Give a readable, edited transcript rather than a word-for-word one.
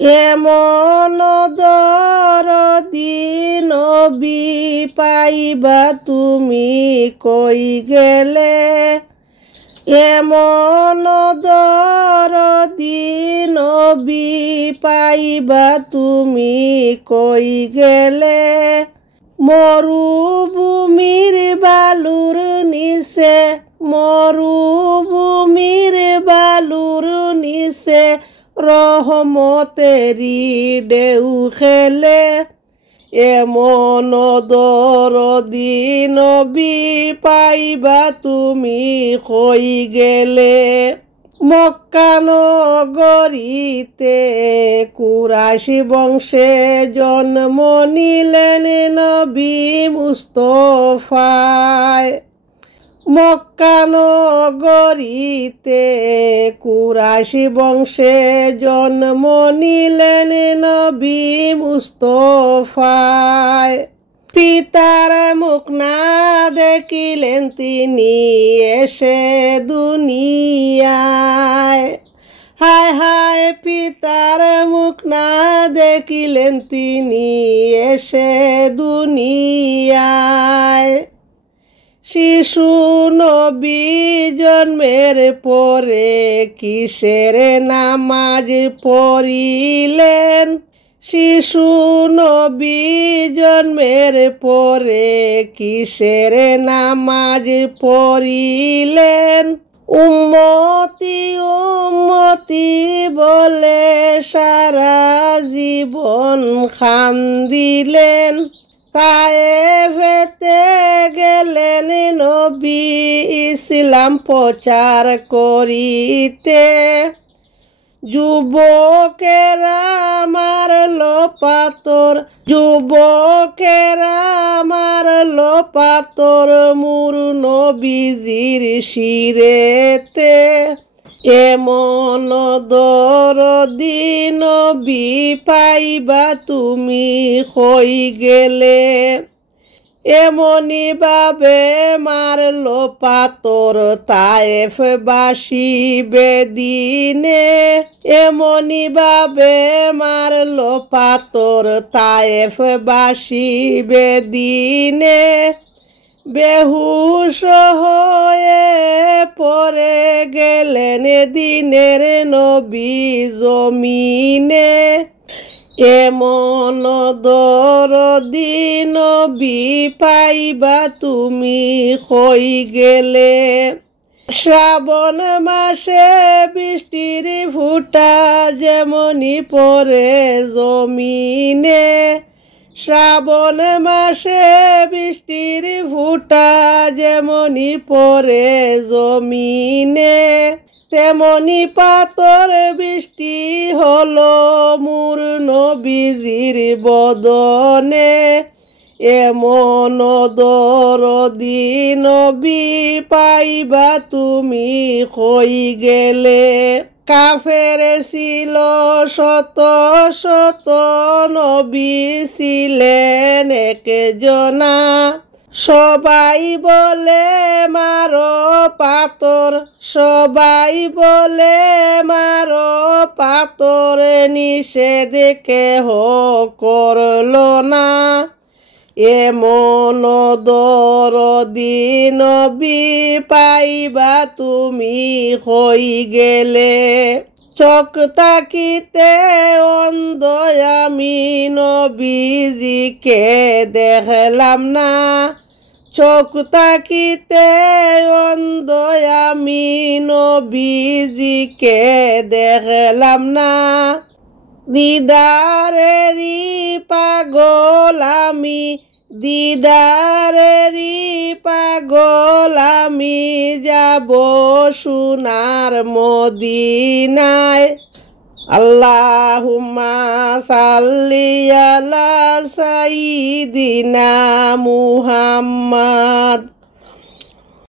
এমন দরদি নবী পাইবা তুমি কই গেলে, এমন দরদি নবী পাইবা তুমি কই গেলে। মরুভূমির বালুর নিচে, মরুভূমির বালুর নিচে রহমতেরি ঢেউ খেলে। এমন দরদি নবী পাইবা তুমি কই গেলে। মক্কা নগরীতে কুরাইশি বংশে জন্ম নিলেন নবী মুস্তফায়। মক্কা নগরীতে কুরাইশি বংশে জন্ম নিলেন নবী মুস্তফায়। পিতার মুখ না দেখিলেন তিনি এসে দুনিয়ায়। হায় হায় পিতার মুখ না দেখিলেন তিনি এসে দুনিয়ায়। শিশু নবী জন্মের পরে কিসের নামাজ পড়িলেন। শিশু নবী জন্মের পরে কিসের নামাজ পড়িলেন। উম্মতি উম্মতি বলে সারা জীবন কান্দিলেন। তায়েফেতে গেলেন নবী ইসলাম প্রচার করিতে। যুবকেরা মারলো পাথর, যুবকেরা মারলো পাথর মুর নবীজির শিরেতে। এমন দরদি নবী পাইবা তুমি কই গেলে। এমনি ভাবে মারলো পাথর তায়েফবাসী বেদিনে। এমনি ভাবে মারলো পাথর তায়েফবাসী বেদিনে। বেহুশ হয়ে পড়ে গেলেন দিনের নবী জমিনে। এমন দরদি নবী পাইবা তুমি কই গেলে। শ্রাবণ মাসে বৃষ্টির ফুটা যেমনি পড়ে জমিনে। শ্রাবণ মাসে বৃষ্টির ফুটা যেমনি পড়ে জমিনে। তেমনি পাথর বৃষ্টি হলো মুর নবীজির বদনে। এমন দরদি নবী পাইবা তুমি কই গেলে। কাফের ছিল শত শত নবী ছিলেন একজনা। সবাই বলে মারো পাথর, সবাই বলে মারো পাথর, নিষেধ কেহ করলো না। এমন দরদি নবী পাইবা তুমি কই গেলে। চোখ তাকিতে অন্ধ আমি নবীজিকে দেখলাম না। চোখ তাকিতে অন্ধ আমি নবীজিকে দেখলাম না। দিদারেরই পাগল আমি, দিদারেরই পাগল আমি, যাব সোনার মদিনায়। আল্লাহুম্মা সাল্লি আলা সাইয়্যিদিনা মুহাম্মদ।